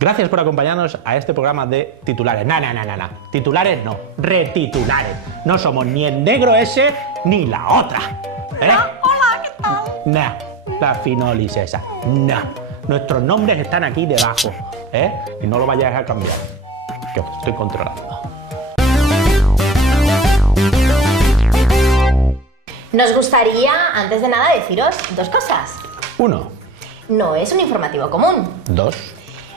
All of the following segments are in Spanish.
Gracias por acompañarnos a este programa de titulares. No. Titulares no, retitulares. No somos ni el negro ese ni la otra. Hola, ¿qué tal? No, la finolis esa. No. Nuestros nombres están aquí debajo. Y no lo vayáis a cambiar, que os estoy controlando. Nos gustaría, antes de nada, deciros dos cosas. 1, No es un informativo común. 2,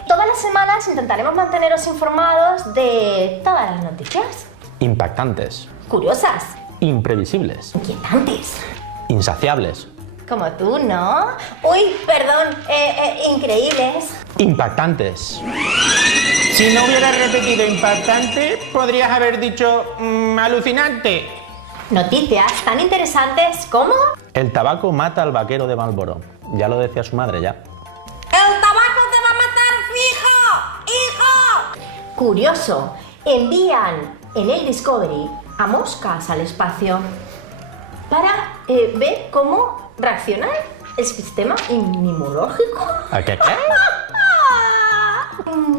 Todas las semanas intentaremos manteneros informados de todas las noticias. impactantes, Curiosas, imprevisibles, inquietantes. insaciables, Como tú, ¿no? Uy, perdón, increíbles. impactantes. Si no hubieras repetido impactante, podrías haber dicho alucinante. Noticias tan interesantes como... El tabaco mata al vaquero de Marlboro. Ya lo decía su madre, ya. ¡El tabaco te va a matar, fijo! ¡Hijo! Curioso, envían en el Discovery a moscas al espacio para ver cómo reacciona el sistema inmunológico. ¿A qué?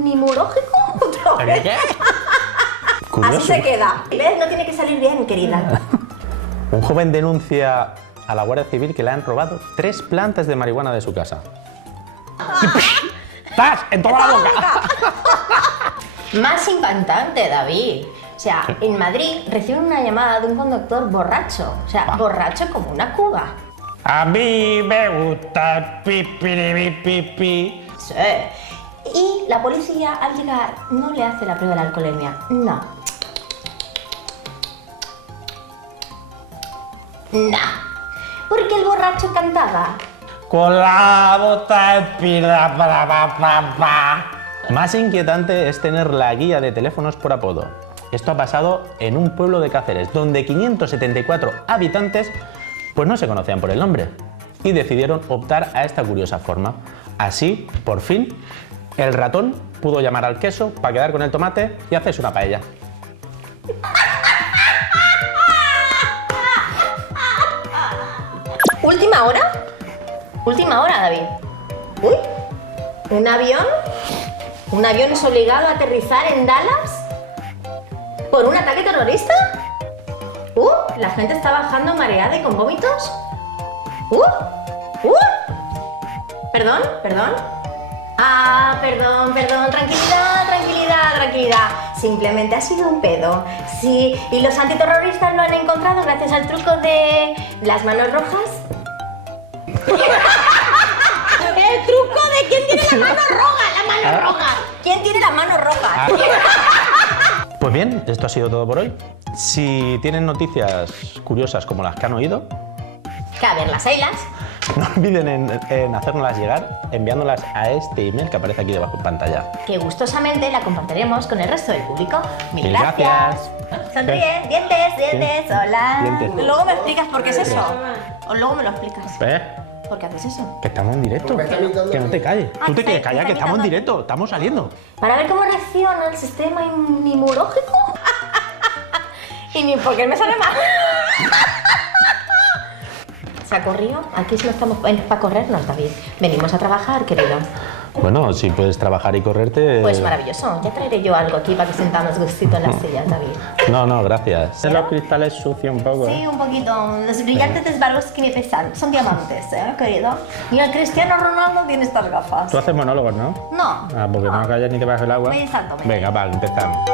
¿Inmunológico? ¿Otra vez? ¿Qué? Así Curioso. se queda. ¿Ves? No tiene que salir bien, querida. Un joven denuncia a la Guardia Civil que le han robado 3 plantas de marihuana de su casa. ¡Zas! ¡En toda la boca! Más impactante, David. O sea, en Madrid reciben una llamada de un conductor borracho. O sea, borracho como una cuba. A mí me gusta el pipiripipipi. Sí. Y la policía, al llegar, no le hace la prueba de la alcoholemia. No. Porque el borracho cantaba. Con la bota espina pa. Más inquietante es tener la guía de teléfonos por apodo. Esto ha pasado en un pueblo de Cáceres, donde 574 habitantes pues no se conocían por el nombre y decidieron optar a esta curiosa forma. Así, por fin, el ratón pudo llamar al queso para quedar con el tomate y hacerse una paella. ¿Última hora? Última hora, David. Uy, ¿un avión? ¿Un avión es obligado a aterrizar en Dallas? ¿Por un ataque terrorista? La gente está bajando mareada y con vómitos. Perdón. Perdón, tranquilidad. Simplemente ha sido un pedo. Sí, y los antiterroristas lo han encontrado gracias al truco de las manos rojas. El truco de quién tiene la mano roja, ¿Quién tiene la mano roja? Pues bien, esto ha sido todo por hoy. Si tienen noticias curiosas como las que han oído, Que a ver, las haylas. no olviden en hacérnoslas llegar enviándolas a este email que aparece aquí debajo en pantalla. Que gustosamente la compartiremos con el resto del público. Mil Mil gracias. Sonríe, dientes, hola. Dientes. Luego me explicas por qué es eso. O luego me lo explicas. ¿Por qué haces eso? Que estamos en directo. Que no te calles. Ah, Tú te que quieres está callar, que estamos en imitando. directo. Estamos saliendo. Para ver cómo reacciona el sistema inmunológico. Y ni por qué me sale mal. ¿Se ha corrido? Aquí no estamos para corrernos, David. Venimos a trabajar, querido. Bueno, si puedes trabajar y correrte... Pues maravilloso. Ya traeré yo algo aquí para que sentamos gustito en las sillas, David. No, gracias. Los cristales sucios un poco. Sí, un poquito. Los brillantes de Swarovski me pesan. Son diamantes, querido. Y el Cristiano Ronaldo tiene estas gafas. Tú haces monólogos, ¿no? No. Porque no callas ni te bajas el agua. Me salto. Venga, va, empezamos.